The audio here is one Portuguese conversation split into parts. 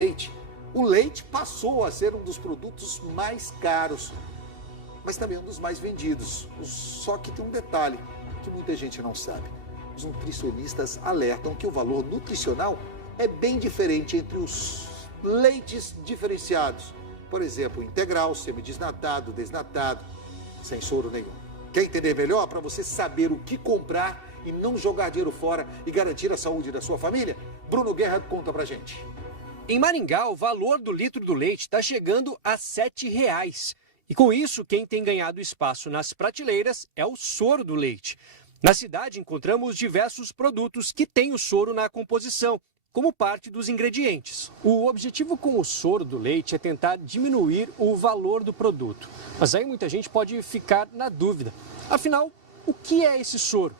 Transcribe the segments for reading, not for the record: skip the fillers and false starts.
leite. O leite passou a ser um dos produtos mais caros, mas também um dos mais vendidos. Só que tem um detalhe que muita gente não sabe. Os nutricionistas alertam que o valor nutricional é bem diferente entre os leites diferenciados. Por exemplo, integral, semidesnatado, desnatado, sem soro nenhum. Quer entender melhor para você saber o que comprar e não jogar dinheiro fora e garantir a saúde da sua família? Bruno Guerra conta pra gente. Em Maringá, o valor do litro do leite está chegando a R$ 7,00. E com isso, quem tem ganhado espaço nas prateleiras é o soro do leite. Na cidade, encontramos diversos produtos que têm o soro na composição, como parte dos ingredientes. O objetivo com o soro do leite é tentar diminuir o valor do produto. Mas aí muita gente pode ficar na dúvida. Afinal, o que é esse soro?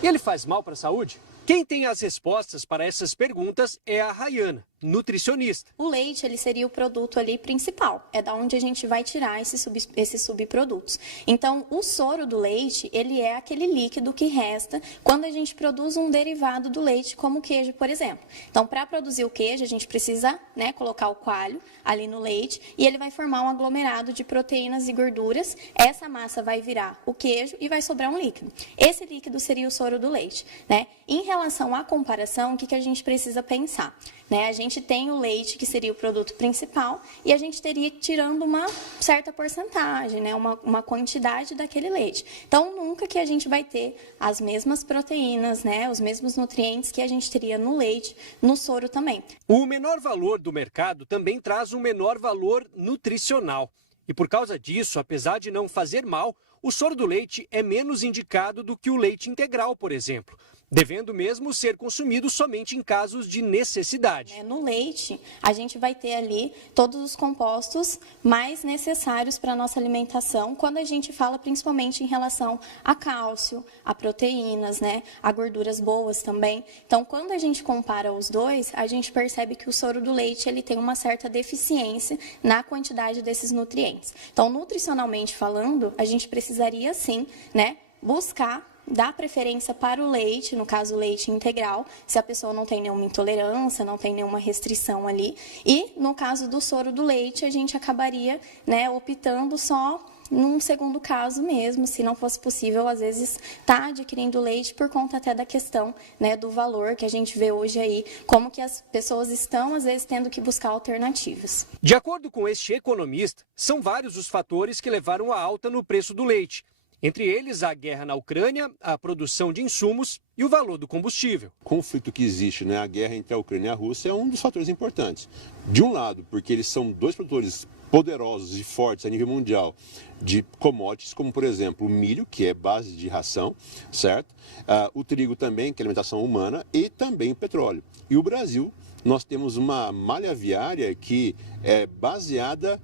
Ele faz mal para a saúde? Quem tem as respostas para essas perguntas é a Rayana, nutricionista. O leite, ele seria o produto ali principal, é da onde a gente vai tirar esses subprodutos. Então, o soro do leite, ele é aquele líquido que resta quando a gente produz um derivado do leite, como o queijo, por exemplo. Então, para produzir o queijo, a gente precisa, colocar o coalho ali no leite e ele vai formar um aglomerado de proteínas e gorduras. Essa massa vai virar o queijo e vai sobrar um líquido. Esse líquido seria o soro do leite, Em relação à comparação, o que a gente precisa pensar? A gente tem o leite, que seria o produto principal, e a gente teria tirando uma certa porcentagem, uma quantidade daquele leite. Então, nunca que a gente vai ter as mesmas proteínas, os mesmos nutrientes que a gente teria no leite, no soro também. O menor valor do mercado também traz um menor valor nutricional. E por causa disso, apesar de não fazer mal, o soro do leite é menos indicado do que o leite integral, por exemplo, devendo mesmo ser consumido somente em casos de necessidade. No leite, a gente vai ter ali todos os compostos mais necessários para a nossa alimentação, quando a gente fala principalmente em relação a cálcio, a proteínas, a gorduras boas também. Então, quando a gente compara os dois, a gente percebe que o soro do leite ele tem uma certa deficiência na quantidade desses nutrientes. Então, nutricionalmente falando, a gente precisaria sim, buscar dar preferência para o leite, no caso o leite integral, se a pessoa não tem nenhuma intolerância, não tem nenhuma restrição ali. E no caso do soro do leite, a gente acabaria, optando só num segundo caso mesmo, se não fosse possível, às vezes, tá adquirindo leite por conta até da questão, do valor que a gente vê hoje aí, como que as pessoas estão, às vezes, tendo que buscar alternativas. De acordo com este economista, são vários os fatores que levaram à alta no preço do leite. Entre eles, a guerra na Ucrânia, a produção de insumos e o valor do combustível. O conflito que existe, a guerra entre a Ucrânia e a Rússia, é um dos fatores importantes. De um lado, porque eles são dois produtores poderosos e fortes a nível mundial de commodities, como, por exemplo, o milho, que é base de ração, certo? O trigo também, que é alimentação humana, e também o petróleo. E o Brasil, nós temos uma malha viária que é baseada,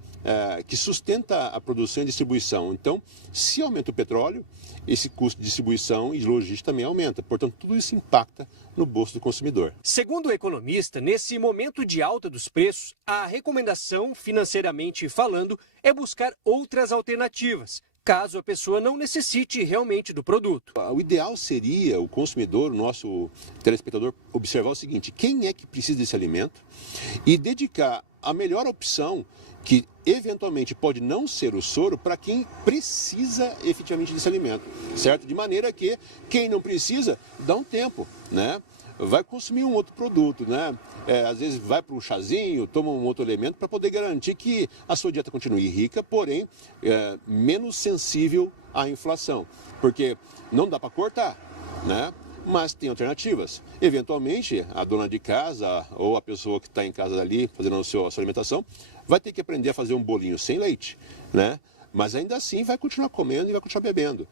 que sustenta a produção e distribuição. Então, se aumenta o petróleo, esse custo de distribuição e de logística também aumenta. Portanto, tudo isso impacta no bolso do consumidor. Segundo o economista, nesse momento de alta dos preços, a recomendação, financeiramente falando, é buscar outras alternativas, caso a pessoa não necessite realmente do produto. O ideal seria o consumidor, o nosso telespectador, observar o seguinte: quem é que precisa desse alimento e dedicar a melhor opção, que eventualmente pode não ser o soro, para quem precisa efetivamente desse alimento, certo? De maneira que quem não precisa, dá um tempo, vai consumir um outro produto, às vezes vai para um chazinho, toma um outro elemento para poder garantir que a sua dieta continue rica, porém menos sensível à inflação, porque não dá para cortar, mas tem alternativas. Eventualmente, a dona de casa ou a pessoa que está em casa ali fazendo a sua alimentação vai ter que aprender a fazer um bolinho sem leite, mas ainda assim vai continuar comendo e vai continuar bebendo,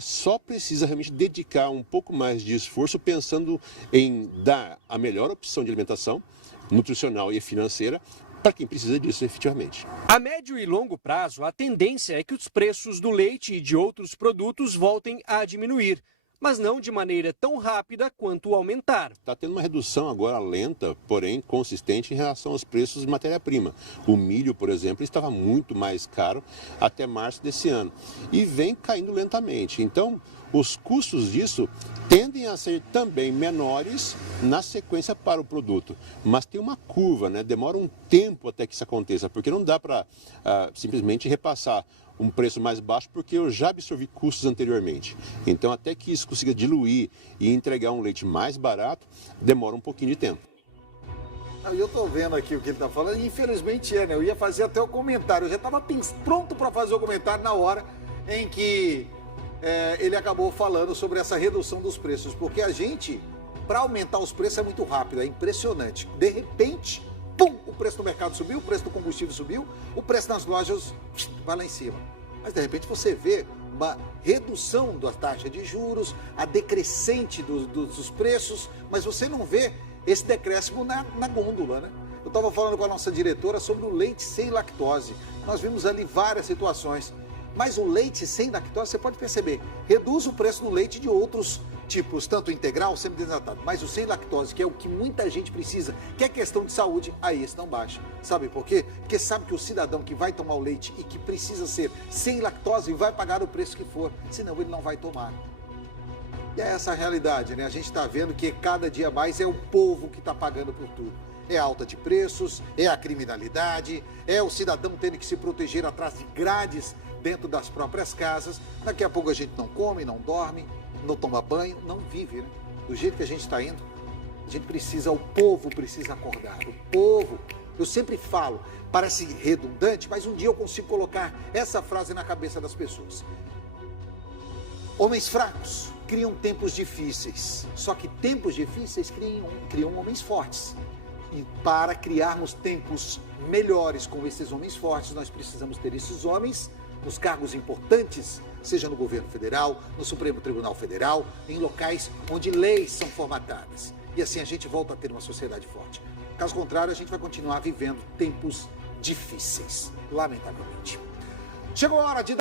Só precisa realmente dedicar um pouco mais de esforço pensando em dar a melhor opção de alimentação nutricional e financeira para quem precisa disso efetivamente. A médio e longo prazo, a tendência é que os preços do leite e de outros produtos voltem a diminuir. mas não de maneira tão rápida quanto o aumentar. Está tendo uma redução agora lenta, porém consistente em relação aos preços de matéria-prima. O milho, por exemplo, estava muito mais caro até março desse ano e vem caindo lentamente. Então, os custos disso tendem a ser também menores na sequência para o produto. Mas tem uma curva, né? Demora um tempo até que isso aconteça, porque não dá para simplesmente repassar um preço mais baixo, porque eu já absorvi custos anteriormente. Então, até que isso consiga diluir e entregar um leite mais barato, demora um pouquinho de tempo. Eu estou vendo aqui o que ele está falando, e infelizmente né? Eu ia fazer até o comentário, eu já estava pronto para fazer o comentário na hora em que ele acabou falando sobre essa redução dos preços, porque a gente, para aumentar os preços é muito rápido, é impressionante. De repente, pum, o preço do mercado subiu, o preço do combustível subiu, o preço nas lojas vai lá em cima. Mas de repente você vê uma redução da taxa de juros, a decrescente dos preços, mas você não vê esse decréscimo na gôndola, né? Eu estava falando com a nossa diretora sobre o leite sem lactose. Nós vimos ali várias situações. Mas o leite sem lactose, você pode perceber, reduz o preço do leite de outros tipos, tanto integral, semi-desnatado. Mas o sem lactose, que é o que muita gente precisa, que é questão de saúde, aí esse não baixa. Sabe por quê? Porque sabe que o cidadão que vai tomar o leite e que precisa ser sem lactose vai pagar o preço que for, senão ele não vai tomar. E é essa a realidade, né? A gente está vendo que cada dia mais é o povo que está pagando por tudo. É a alta de preços, é a criminalidade, é o cidadão tendo que se proteger atrás de grades dentro das próprias casas. Daqui a pouco a gente não come, não dorme, não toma banho, não vive, né? Do jeito que a gente está indo, a gente precisa, o povo precisa acordar. O povo, eu sempre falo, parece redundante, mas um dia eu consigo colocar essa frase na cabeça das pessoas. Homens fracos criam tempos difíceis, só que tempos difíceis criam homens fortes. E para criarmos tempos melhores com esses homens fortes, nós precisamos ter esses homens nos cargos importantes, seja no governo federal, no Supremo Tribunal Federal, em locais onde leis são formatadas. E assim a gente volta a ter uma sociedade forte. Caso contrário, a gente vai continuar vivendo tempos difíceis, lamentavelmente. Chegou a hora de